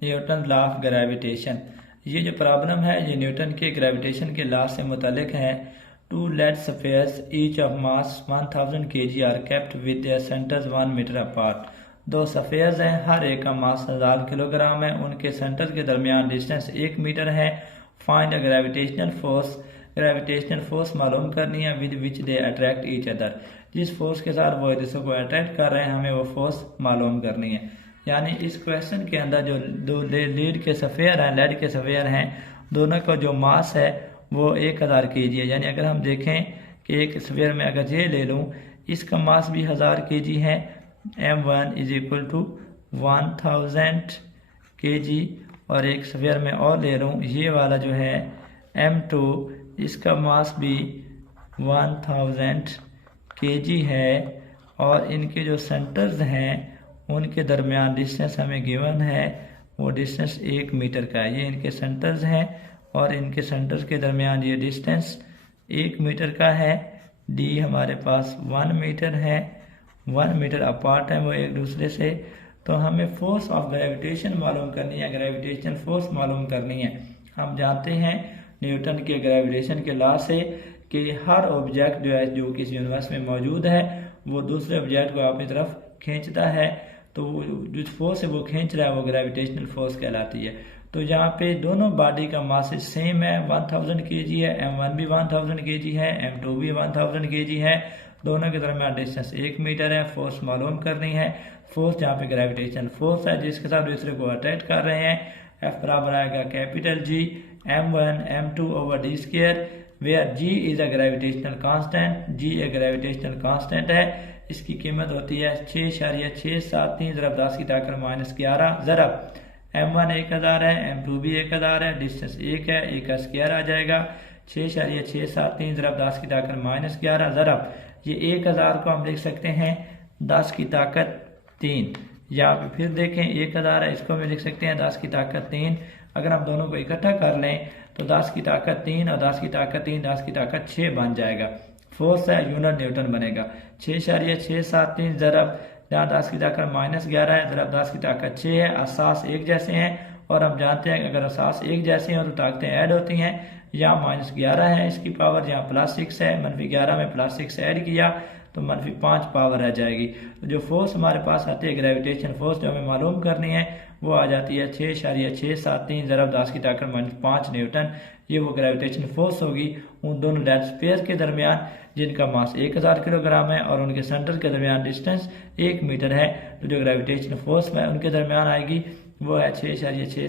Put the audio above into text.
Newton law of gravitation. ये जो problem है ये न्यूटन के ग्रेविटेशन के लॉ से मुतल्लिक है। Two lead spheres each of mass 1000 kg are kept with their centres 1 metre apart. दो स्फीयर्स हैं, हर एक का मास 1000 किलोग्राम है, उनके सेंटर के दरमियान डिस्टेंस 1 मीटर है। Find a gravitational force. Gravitational force मालूम करनी है with which they attract each other. जिस फोर्स के साथ वो एक दूसरे को अट्रैक्ट कर रहे हैं हमें वो फोर्स मालूम करनी है। यानी इस क्वेश्चन के अंदर जो दो लीड के सफ़ेयर हैं, लेड के सफ़ेयर हैं, दोनों का जो मास है वो 1000 kg है। यानी अगर हम देखें कि एक सफ़ेयर में अगर ये ले लूँ, इसका मास भी 1000 kg है। m1 is equal to 1000 kg। और एक सफ़ेयर में और ले लूँ, ये वाला जो है m2, इसका मास भी 1000 kg है। और इनके जो सेंटर्स हैं उनके दरमियान डिस्टेंस हमें गिवन है, वो डिस्टेंस 1 मीटर का है। ये इनके सेंटर्स हैं और इनके सेंटर्स के दरमियान ये डिस्टेंस 1 मीटर का है। डी हमारे पास 1 मीटर है, 1 मीटर अपार्ट है वो एक दूसरे से। तो हमें फोर्स ऑफ ग्रेविटेशन मालूम करनी है, ग्रेविटेशन फोर्स मालूम करनी है। हम जानते हैं न्यूटन के ग्रेविटेशन के लॉ से कि हर ऑब्जेक्ट जो है जो किसी यूनिवर्स में मौजूद है वो दूसरे ऑब्जेक्ट को अपनी तरफ खींचता है। तो जो फोर्स है वो खींच रहा है वो ग्रेविटेशनल फोर्स कहलाती है। तो यहाँ पे दोनों बॉडी का मास सेम है, 1000 kg है। m1 भी 1000 kg है, m2 भी 1000 kg है। दोनों के दरमियान डिस्टेंस 1 मीटर है। फोर्स मालूम करनी है। फोर्स जहाँ पे ग्रेविटेशनल फोर्स है जिसके साथ दूसरे को अट्रैक्ट कर रहे हैं, F बराबर आएगा capital G m1 m2 over d square, where G is a gravitational constant. G एक ग्रेविटेशनल कांस्टेंट है। इसकी कीमत होती है 6.673 ज़रब 10 की ताकत -11 ज़रब m1 1000 है, m2 भी 1000 है, डिस्टेंस 1 है, 1 का स्क्वायर आ जाएगा। 6.673 ज़रब 10 की ताकत -11 ज़रब ये 1000 को हम लिख सकते हैं 10 की ताकत 3। यहाँ पे फिर देखें 1000 है, इसको भी लिख सकते हैं 10 की ताकत 3। अगर हम दोनों को इकट्ठा कर लें तो 10 की ताकत 3 और 10 की ताकत 3 10 की ताकत 6 बन जाएगा। फोर्स है यूनिट न्यूटन बनेगा। 6.673 ज़रब जहाँ 10 की ताकत -11 है ज़रब 10 की ताकत 6 है। असास एक जैसे हैं और हम जानते हैं कि अगर असास एक जैसे हैं तो ताकतें ऐड होती हैं। यहाँ -11 है इसकी पावर, यहाँ +6 है, -11 में +6 ऐड किया तो -5 पावर रह जाएगी। तो जो फोर्स हमारे पास आती है ग्रेविटेशन फोर्स जो हमें मालूम करनी है वो आ जाती है 6.673 ज़रब 10 की ताकत -5 न्यूटन। ये वो ग्रेविटेशन फोर्स होगी उन दोनों लेड स्फीयर के दरमियान जिनका मास 1000 किलोग्राम है और उनके सेंटर के दरमियान डिस्टेंस 1 मीटर है। तो जो ग्रेविटेशन फोर्स में उनके दरमियान आएगी वो है 6.6